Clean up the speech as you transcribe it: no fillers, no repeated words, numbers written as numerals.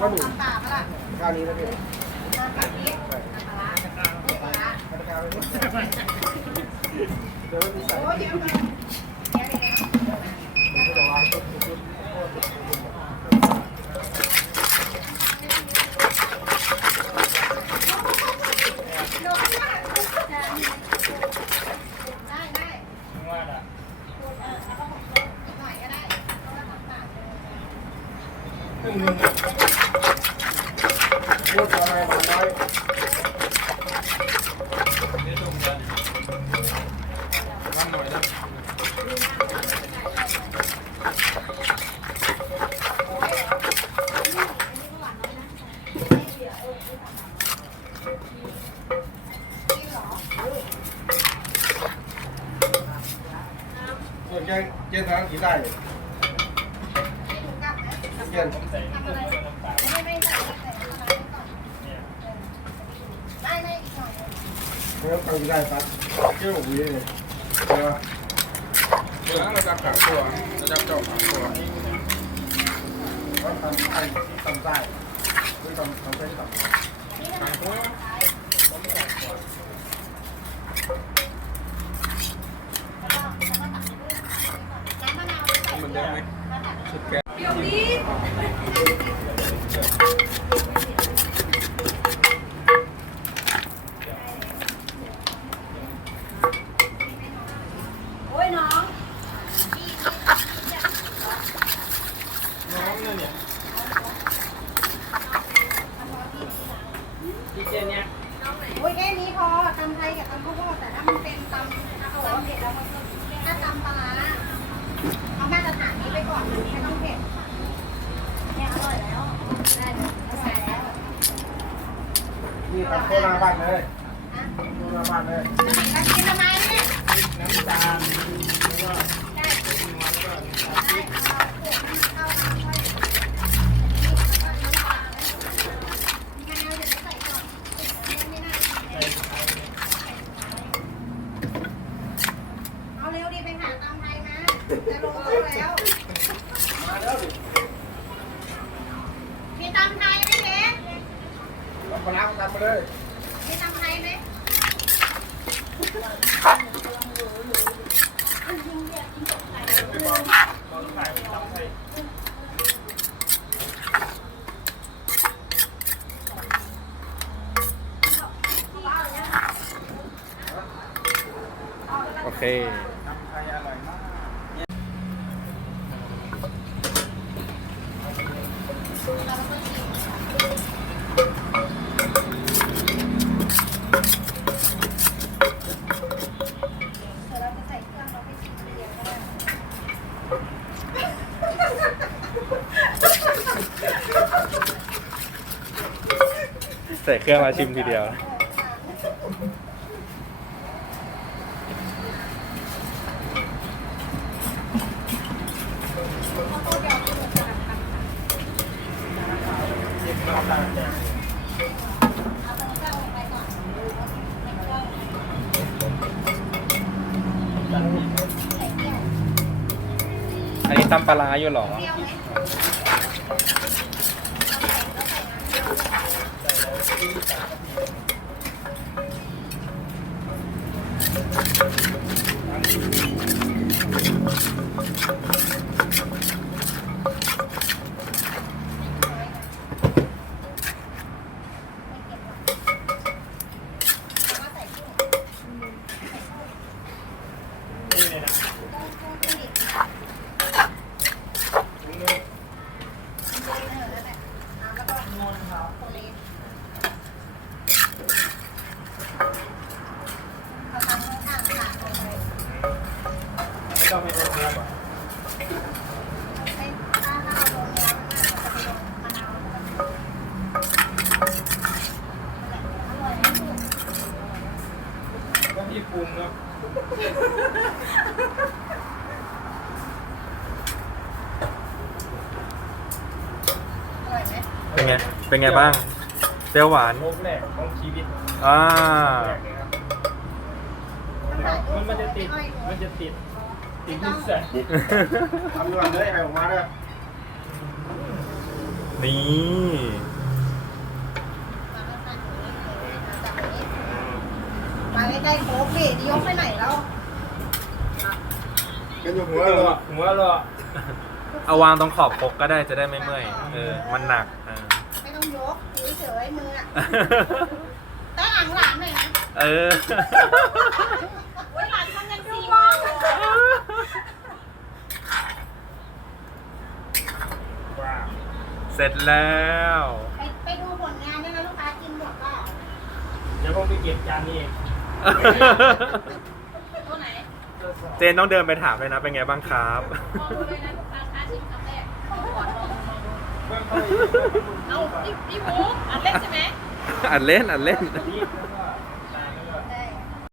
ข้าวหนึ่งข้าวนี้แล้วพี่พูดอะไรมาน้อยส่วนแกเย็นทางกินได้เย็นแล้วทำได้ปั๊บเจ้าหวีเลยเดี๋ยวเราจับขาตัวเราจับเจ้าขาตัวแล้วทำได้ทำได้คือทำได้ขาตัวมันได้ไหมสุดแก่เดี๋ยวนี้โอ้ยแค่นี้พอตำไทยกับตำข้าวโพดแต่ถ้ามันเป็นตำเผ็ดแล้วมันก็ถ้าตำปลาร้าเอามาตรฐานนี้ไปก่อนไม่ต้องเผ็ดเนี่ยอร่อยแล้วได้เลยใส่แล้วนี่ตัดโคราบ้านเลยโคราบ้านเลยตัดกินทำไมเนี่ยน้ำตาลได้เข้าน้ำค่อยเอาเร็วดีไปหาตำไทยนะจะลงแล้วมาแล้วดิ มีตำไทยไหมเล็กเราปลาทำมาเลยมีตำไทยไหมโอเคใส่เครื่องมาชิมทีเดียวอันนี้ตำปลาร้าอยู่หรอถ เป็นไง เป็นไงบ้าง เปรี้ยวหวาน โลกแรกของชีวิต อ่า แรกเลยครับ มันจะติดติดนิสัยทำด่วนเลยให้ออกมาเลย นี่ มาใกล้ๆโค้กดิยกไปไหนแล้ว กันอยู่หัวเหรอ เอาวางตรงขอบปกก็ได้จะได้ไม่เมื่อย มันหนัก ไม่ต้องยกถือเฉยมืออ่ะแต่หลังหลานหน่อยนะ เออ โอ้ยหลานทำยังซีมอง ว้าว เสร็จแล้ว ไปดูผลงานด้วยนะลูกค้ากินหมดก็ เดี๋ยวผมไปเก็บจานนี้เอง ตัวไหน เจนต้องเดินไปถามเลยนะ เป็นไงบ้างครับ ลองดูเลยนะลูกค้าท้าชิมครั้งแรกก่อนลองเอาพี่บุ๊กอันเล็กใช่ไหม อัดเล่น อัดเล่น นี่